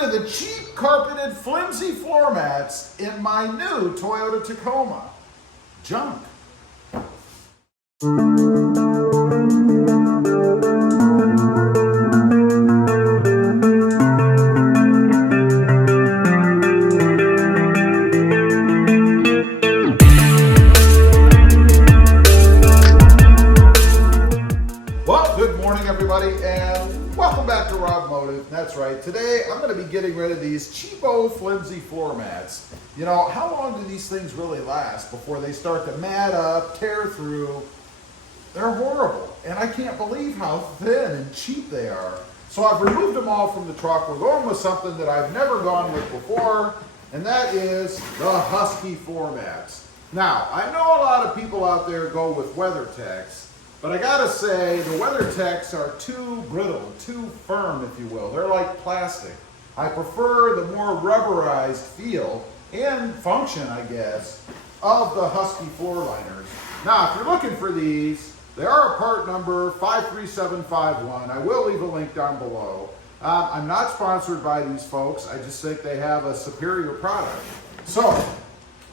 rid of the cheap carpeted flimsy floor mats in my new Toyota Tacoma. Junk. Well, good morning everybody, and welcome back to Robmotive. That's right, today I'm going to be getting rid of these cheapo flimsy floor mats. You know, how long do these things really last before they start to mat up, tear through? They're horrible, and I can't believe how thin and cheap they are. So I've removed them all from the truck. We're going with something that I've never gone with before, and that is the Husky floor mats. Now, I know a lot of people out there go with WeatherTechs, but I gotta say, the WeatherTechs are too brittle, too firm, if you will. They're like plastic. I prefer the more rubberized feel and function, I guess, of the Husky floor liners. Now, if you're looking for these, they are a part number 53751. I will leave a link down below. I'm not sponsored by these folks. I just think they have a superior product. So,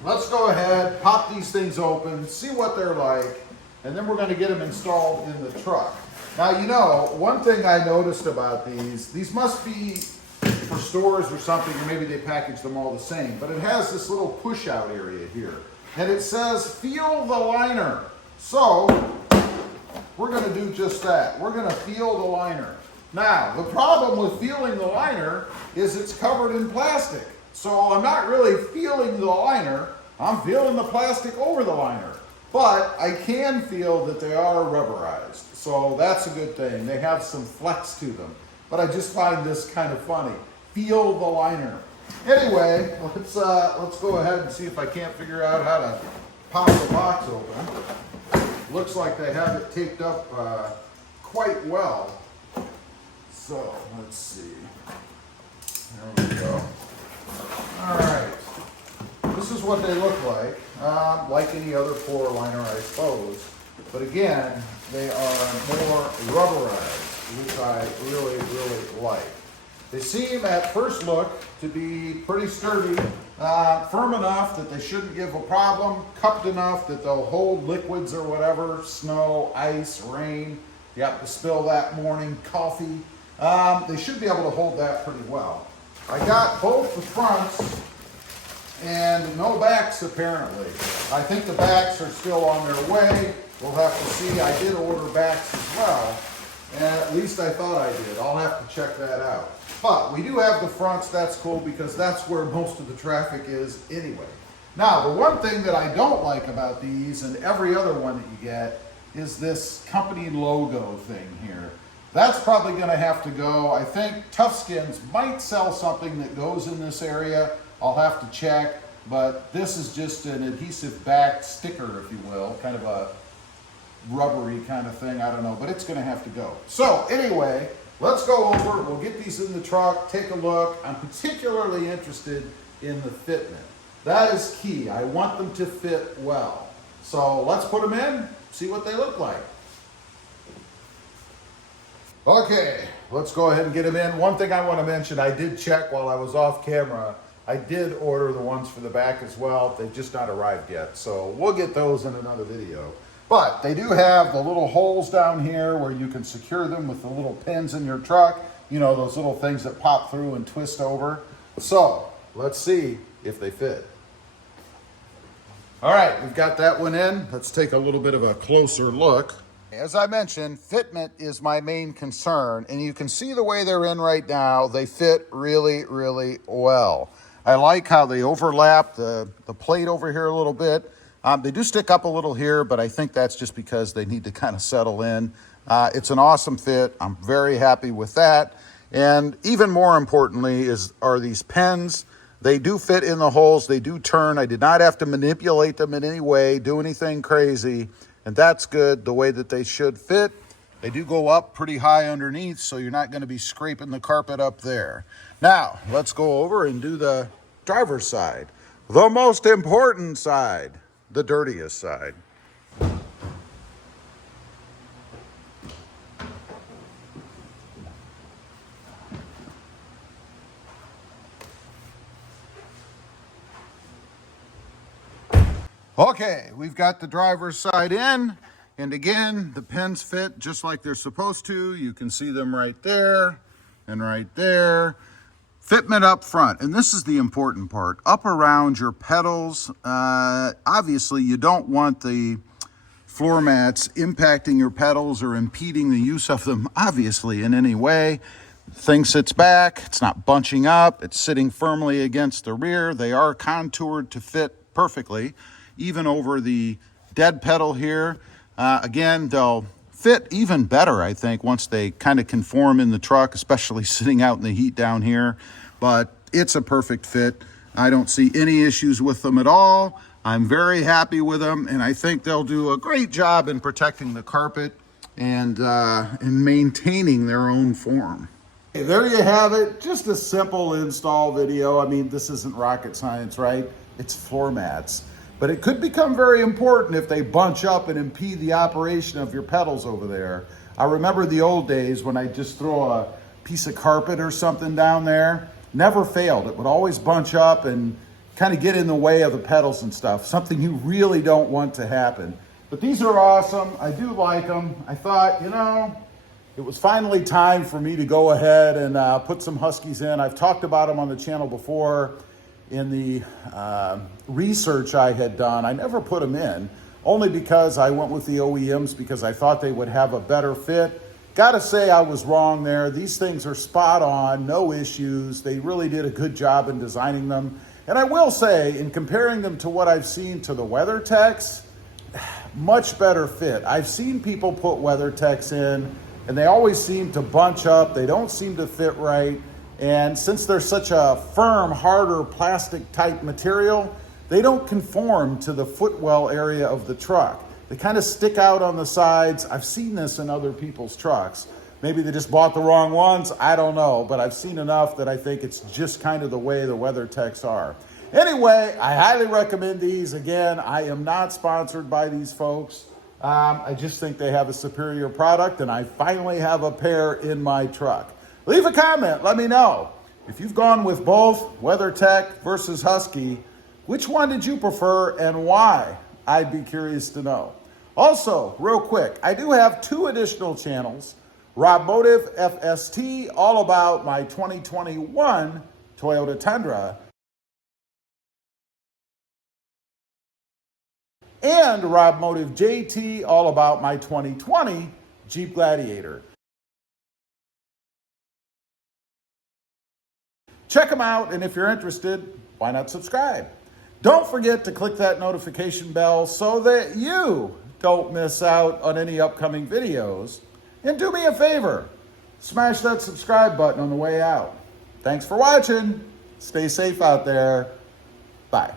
let's go ahead, pop these things open, see what they're like, and then we're going to get them installed in the truck. Now, you know, one thing I noticed about these must be for stores or something, or maybe they package them all the same, but it has this little push out area here, and it says feel the liner. So we're going to do just that. We're going to feel the liner. Now, the problem with feeling the liner is it's covered in plastic. So I'm not really feeling the liner, I'm feeling the plastic over the liner. But I can feel that they are rubberized, so that's a good thing. They have some flex to them, but I just find this kind of funny. Feel the liner. Anyway, let's go ahead and see if I can't figure out how to pop the box open. Looks like they have it taped up quite well. So let's see. There we go. All right. This is what they look like any other floor liner, I suppose. But again, they are more rubberized, which I really, really like. They seem at first look to be pretty sturdy, firm enough that they shouldn't give a problem, cupped enough that they'll hold liquids or whatever, snow, ice, rain. You have to spill that morning, coffee. They should be able to hold that pretty well. I got both the fronts and no backs apparently. I think the backs are still on their way. We'll have to see. I did order backs as well, and at least I thought I did. I'll have to check that out. But we do have the fronts. That's cool because that's where most of the traffic is anyway. Now, the one thing that I don't like about these and every other one that you get is this company logo thing here. That's probably going to have to go. I think Tough Skins might sell something that goes in this area. I'll have to check, but this is just an adhesive back sticker, if you will, kind of a rubbery kind of thing. I don't know, but it's going to have to go. So anyway, let's go over. We'll get these in the truck, take a look. I'm particularly interested in the fitment. That is key. I want them to fit well. So let's put them in, see what they look like. Okay, let's go ahead and get them in. One thing I want to mention, I did check while I was off camera. I did order the ones for the back as well. They've just not arrived yet. So we'll get those in another video. But they do have the little holes down here where you can secure them with the little pins in your truck. You know, those little things that pop through and twist over. So let's see if they fit. All right, we've got that one in. Let's take a little bit of a closer look. As I mentioned, fitment is my main concern, and you can see the way they're in right now. They fit really, really well. I like how they overlap the plate over here a little bit. They do stick up a little here, but I think that's just because they need to kind of settle in. It's an awesome fit. I'm very happy with that. And even more importantly are these pins. They do fit in the holes. They do turn. I did not have to manipulate them in any way, do anything crazy. And that's good, the way that they should fit. They do go up pretty high underneath, so you're not going to be scraping the carpet up there. Now, let's go over and do the driver's side. The most important side, the dirtiest side. Okay, we've got the driver's side in, and again, the pins fit just like they're supposed to. You can see them right there and right there. Fitment up front, and this is the important part, up around your pedals. Obviously, you don't want the floor mats impacting your pedals or impeding the use of them, obviously, in any way. Thing sits back, it's not bunching up, it's sitting firmly against the rear. They are contoured to fit perfectly, even over the dead pedal here. Again, they'll fit even better, I think, once they kind of conform in the truck, especially sitting out in the heat down here. But it's a perfect fit. I don't see any issues with them at all. I'm very happy with them, and I think they'll do a great job in protecting the carpet and in maintaining their own form. Okay, there you have it. Just a simple install video. I mean, this isn't rocket science, right? It's floor mats. But it could become very important if they bunch up and impede the operation of your pedals over there. I remember the old days when I'd just throw a piece of carpet or something down there. Never failed. It would always bunch up and kind of get in the way of the pedals and stuff. Something you really don't want to happen. But these are awesome. I do like them. I thought, you know, it was finally time for me to go ahead and put some Huskies in. I've talked about them on the channel before. In the research I had done, I never put them in, only because I went with the OEMs because I thought they would have a better fit. Gotta say I was wrong there. These things are spot on, no issues. They really did a good job in designing them. And I will say, in comparing them to what I've seen to the WeatherTechs, much better fit. I've seen people put WeatherTechs in, and they always seem to bunch up. They don't seem to fit right. And since they're such a firm, harder plastic type material, they don't conform to the footwell area of the truck. They kind of stick out on the sides. I've seen this in other people's trucks. Maybe they just bought the wrong ones. I don't know, but I've seen enough that I think it's just kind of the way the WeatherTechs are. Anyway, I highly recommend these. Again, I am not sponsored by these folks. I just think they have a superior product, and I finally have a pair in my truck. Leave a comment, let me know. If you've gone with both WeatherTech versus Husky, which one did you prefer and why? I'd be curious to know. Also, real quick, I do have 2 additional channels. Robmotive FST, all about my 2021 Toyota Tundra. And Robmotive JT, all about my 2020 Jeep Gladiator. Check them out, and if you're interested, why not subscribe? Don't forget to click that notification bell so that you don't miss out on any upcoming videos. And do me a favor, smash that subscribe button on the way out. Thanks for watching. Stay safe out there. Bye.